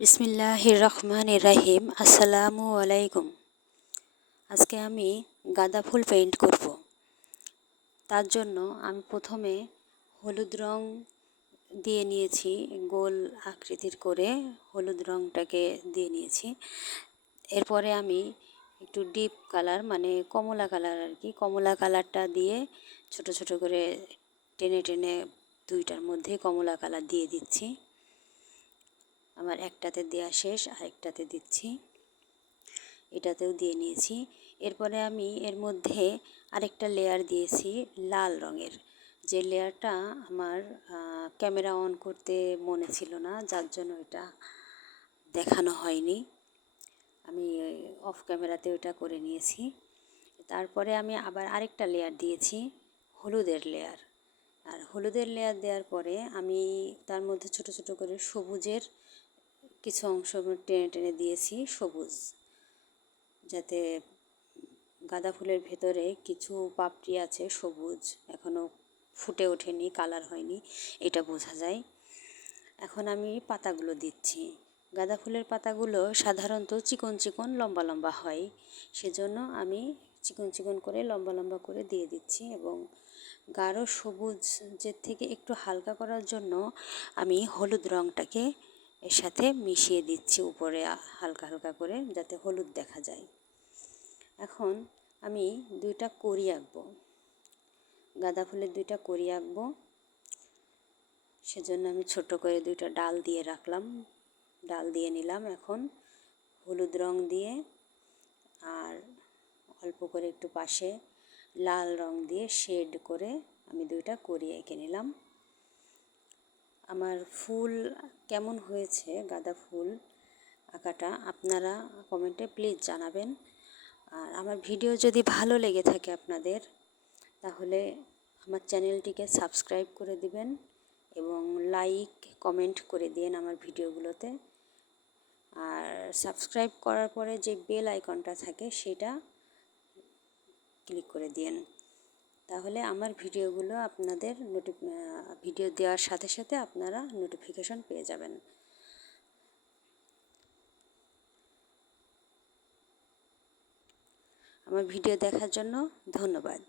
বিসমিল্লাহ রহমান রাহিম। আসসালামু আলাইকুম। আজকে আমি গাঁদা ফুল পেইন্ট করব। তার জন্য আমি প্রথমে হলুদ রং দিয়ে নিয়েছি, গোল আকৃতির করে হলুদ রংটাকে দিয়ে নিয়েছি। এরপরে আমি একটু ডিপ কালার মানে কমলা কালার আর কি, কমলা কালারটা দিয়ে ছোট ছোট করে টেনে টেনে দুইটার মধ্যে কমলা কালার দিয়ে দিচ্ছি। আমার একটাতে দেওয়া শেষ, আরেকটাতে দিচ্ছি। এটাতেও দিয়ে নিয়েছি। এরপরে আমি এর মধ্যে আরেকটা লেয়ার দিয়েছি লাল রঙের। যে লেয়ারটা আমার ক্যামেরা অন করতে মনে ছিল না, যার জন্য এটা দেখানো হয়নি। আমি অফ ক্যামেরাতে ওটা করে নিয়েছি। তারপরে আমি আবার আরেকটা লেয়ার দিয়েছি হলুদের লেয়ার আর হলুদের লেয়ার দেওয়ার পরে আমি তার মধ্যে ছোট ছোট করে সবুজের কিছু অংশ টেনে টেনে দিয়েছি সবুজ, যাতে গাঁদা ফুলের ভেতরে কিছু পাপড়ি আছে সবুজ এখনও ফুটে ওঠেনি, কালার হয়নি, এটা বোঝা যায়। এখন আমি পাতাগুলো দিচ্ছি। গাঁদা ফুলের পাতাগুলো সাধারণত চিকন চিকন লম্বা লম্বা হয়, সেজন্য আমি চিকন চিকন করে লম্বা লম্বা করে দিয়ে দিচ্ছি এবং গাঢ় সবুজের থেকে একটু হালকা করার জন্য আমি হলুদ রঙটাকে এর সাথে মিশিয়ে দিচ্ছি উপরে হালকা হালকা করে যাতে হলুদ দেখা যায়। এখন আমি দুইটা করি আঁকবো। গাঁদা ফুলের দুইটা করি আঁকবো। সেজন্য আমি ছোট করে দুইটা ডাল দিয়ে রাখলাম। ডাল দিয়ে নিলাম এখন হলুদ রং দিয়ে আর অল্প করে একটু পাশে লাল রং দিয়ে শেড করে আমি দুইটা করি এঁকে নিলাম। আমার ফুল কেমন হয়েছে, গাঁদা ফুল, আঁকাটা আপনারা কমেন্টে প্লিজ জানাবেন। আর আমার ভিডিও যদি ভালো লেগে থাকে আপনাদের, তাহলে আমার চ্যানেলটিকে সাবস্ক্রাইব করে দিবেন এবং লাইক, কমেন্ট করে দিন আমার ভিডিওগুলোতে। আর সাবস্ক্রাইব করার পরে যে বেল আইকনটা থাকে, সেটা ক্লিক করে দিন। তাহলে আমার ভিডিওগুলো আপনাদের নোটি ভিডিও দেওয়ার সাথে সাথে আপনারা নোটিফিকেশন পেয়ে যাবেন। আমার ভিডিও দেখার জন্য ধন্যবাদ।